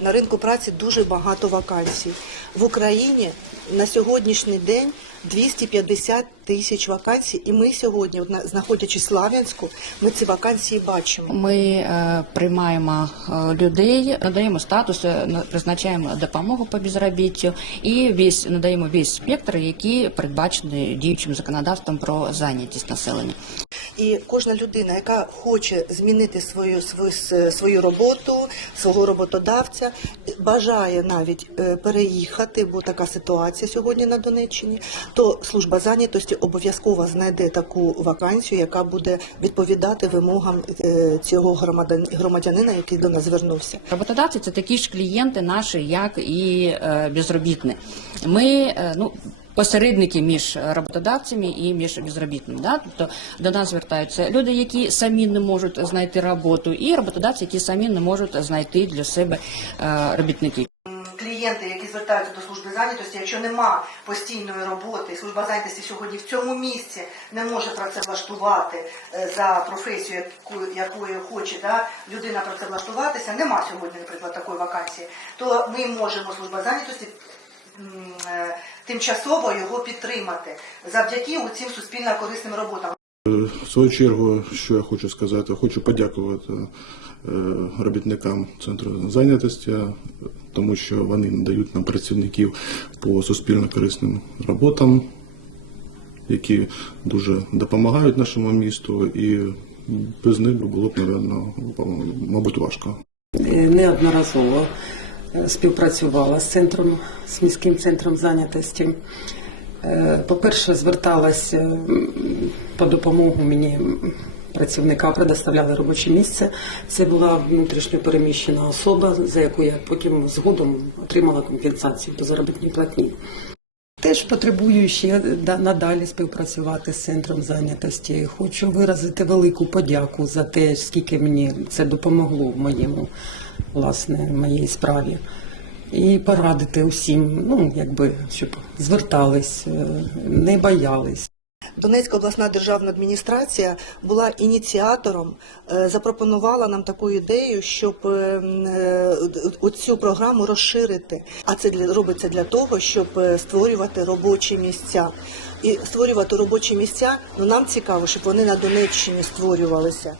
На ринку праці дуже багато вакансій. В Україні на сьогоднішній день 250 тисяч вакансій, і ми сьогодні, на- знаходячись в Слав'янську, ми ці вакансії бачимо. Ми е, приймаємо е, людей, надаємо статус, е, призначаємо допомогу по безробіттю і весь надаємо весь спектр, який передбачений діючим законодавством про зайнятість населення. І кожна людина, яка хоче змінити свою свою, свою роботу, свого роботодавця, бажає навіть е, переїхати, бо така ситуація сьогодні на Донеччині, то служба зайнятості обов'язково знайде таку вакансію, яка буде відповідати вимогам е, цього громадян- громадянина, який до нас звернувся. Роботодавці це такі ж клієнти наші, як і е, безробітні. Ми ну. Посередники між роботодавцями і між безробітними, да? тобто до нас звертаються люди, які самі не можуть знайти роботу, і роботодавці, які самі не можуть знайти для себе е, робітників. Клієнти, які звертаються до служби зайнятості, якщо нема постійної роботи, служба зайнятості сьогодні в цьому місці не може працевлаштувати е, за професію, яку, якою хоче да, людина працевлаштуватися, нема сьогодні, наприклад, такої вакансії, то ми можемо служба зайнятості тимчасово його підтримати завдяки цим суспільно корисним роботам. В свою чергу, що я хочу сказати, хочу подякувати е, робітникам центру зайнятості, тому що вони надають нам працівників по суспільно корисним роботам, які дуже допомагають нашому місту, і без них було б, мабуть, важко. неодноразово е, співпрацювала з центром, з міським центром зайнятості. Е, По-перше, зверталася по допомогу мені працівника, предоставляли робоче місце. Це була внутрішньо переміщена особа, за яку я потім згодом отримала компенсацію по заробітній платні. Теж потребую ще да- надалі співпрацювати з центром зайнятості. Хочу виразити велику подяку за те, скільки мені це допомогло в моєму власне моїй справі. І порадити усім, ну якби щоб звертались, е, не боялись. Донецька обласна державна адміністрація була ініціатором, е, запропонувала нам таку ідею, щоб оцю програму розширити. А це для робиться для того, щоб е, створювати робочі місця. І створювати робочі місця, ну нам цікаво, щоб вони на Донеччині створювалися.